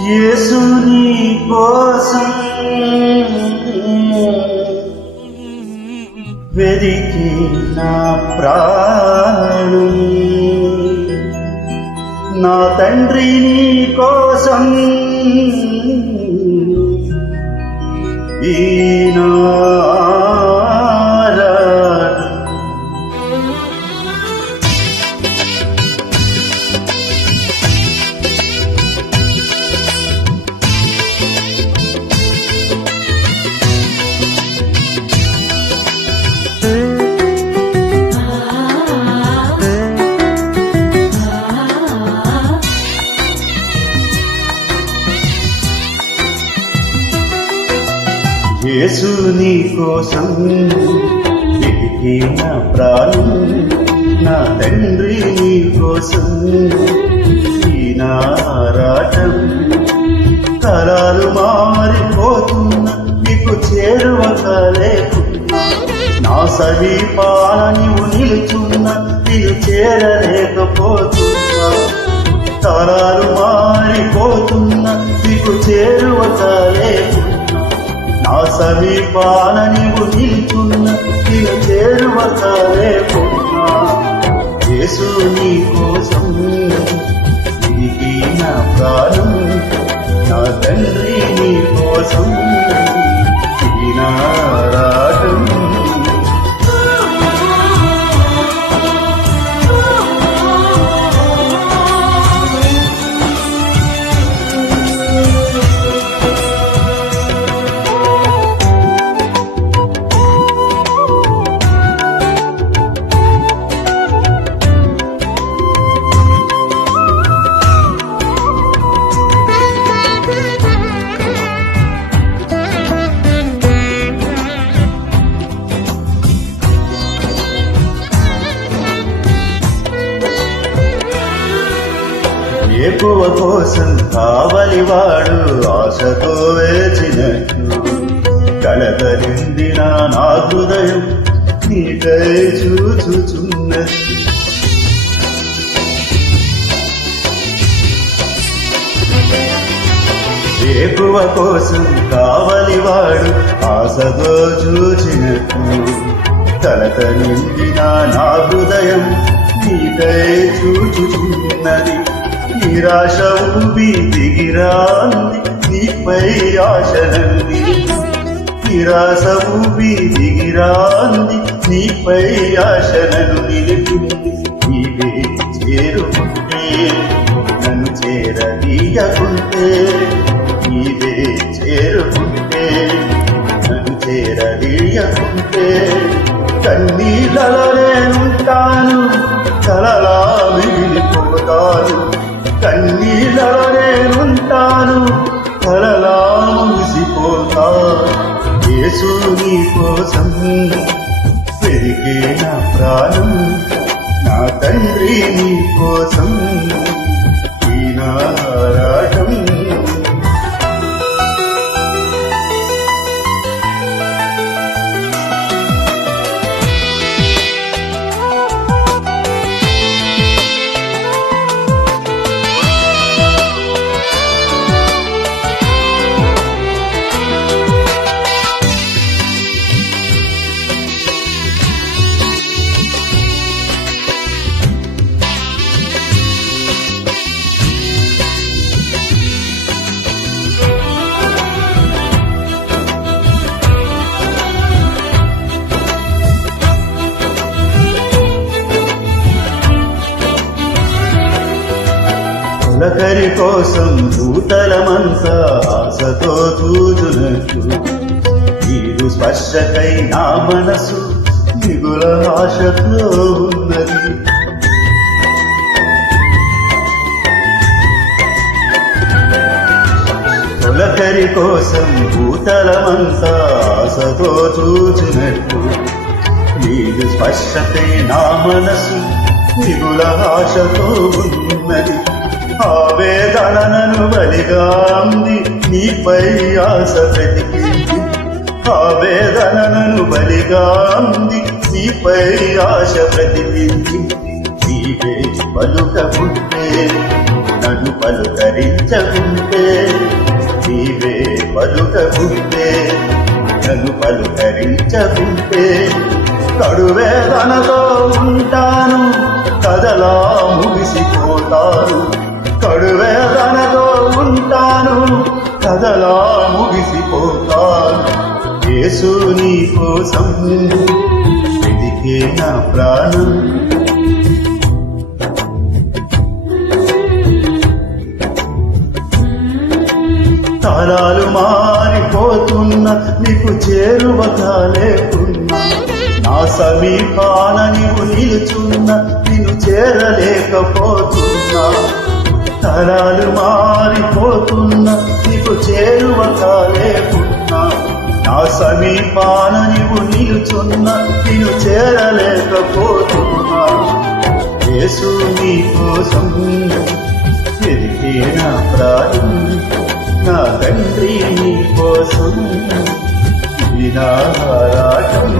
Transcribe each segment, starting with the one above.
యేసు నీ కోసం వెదికి నా ప్రాణం, నా తండ్రి నీ కోసం యేసు నీ కోసం వెతికి నా ప్రాణం, నా తండ్రి నీ కోసం ఈ నారాటం. తరాలు మారిపోతున్న నీకు చేరువ కాలేకున్నా, నా సమీపాన నీవు నిలుచున్న నీవు చేరలేకపోతున్నా. తరాలు మారిపోతున్న నీకు చేరువ కాలేకున్నా, నా సమీపాన నీవు నిల్చున్న నీవు చేరువ కాలేకున్నా. యేసు నీ కోసం తిరిగి నా ప్రాణం, నా తండ్రి నీ కోసం ఈ నారాటం. ఎక్కువ కోసం కావలివాడు ఆశతో వేచినట్టు, కలకరిందిన నా హృదయం నీకై చూచుచున్నది. ఎక్కువ కోసం కావలివాడు ఆశతో చూచినట్టు, కలకరిందిన నా హృదయం నీకై చూచుచున్నది. నిరాశ ఊబి దిగిరాంది నీపై ఆశనంది, నిరాశ ఊబి దిగిరాంది నీపై ఆశనను నిలిపింది. నీవే చేరుకుంటే నన్ను చేరదీయకుంటే, నీవే చేరుకుంటే నన్ను చేరదీయకుంటే, కన్నీళ్ళలో నేనుంటాను, కలలా మిగిలిపోతాను. కన్నీళ్ళలో నేనుంటాను, కలలా ముగిసిపోతాను. యేసు నీ కోసం వెదికే నా ప్రాణం, నా తండ్రి నీ కోసం ఈ నారాటం. పులకరి కోసం భూతలమంతా ఆశతో చూచునట్టు, నీరు స్పర్శకై నా మనసు దిగుల ఆశతో ఉన్నది. పులకరి కోసం భూతలమంతా ఆశతో చూచినట్టు, నీరు స్పర్శకై నా మనసు దిగుల ఆశతో ఉన్నది. ఆవేదనను బలిగా ఉంది నీపై ఆశ బ్రతికింది, ఆవేదనను బలిగా ఉంది నీపై ఆశ బ్రతికింది. నీవే పలుకకుంటే నన్ను పలుకరించకుంటే, తీర్చకుంటే కడువేదనతో ఉంటాను కదలా ముగిసిపోతాను కడువేదనతో ఉంటాను కదలా ముగిసిపోతాను యేసు నీ కోసం వెదికే నా ప్రాణం తరాలు మారిపోతున్నా నీకు చేరువ కాలేకున్నా నా సమీపాన నీవు నిలుచున్నా నిన్ను చేరలేకపోతున్నా తరాలు మారిపోతున్నా నీకు చేరువ కాలేకున్నా నా సమీపాన నీవు నిలుచున్నా నిన్ను చేరలేకపోతున్నా యేసు నీ కోసం వెదికే నా ప్రాణం నా తండ్రి నీ కోసం వినారాటం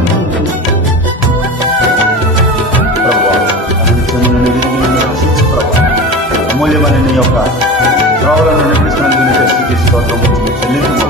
అమూల్యమైన నీ యొక్క త్రోవలను నడిపిస్తున్నందుకు స్థితి స్తోత్రము చెల్లింపు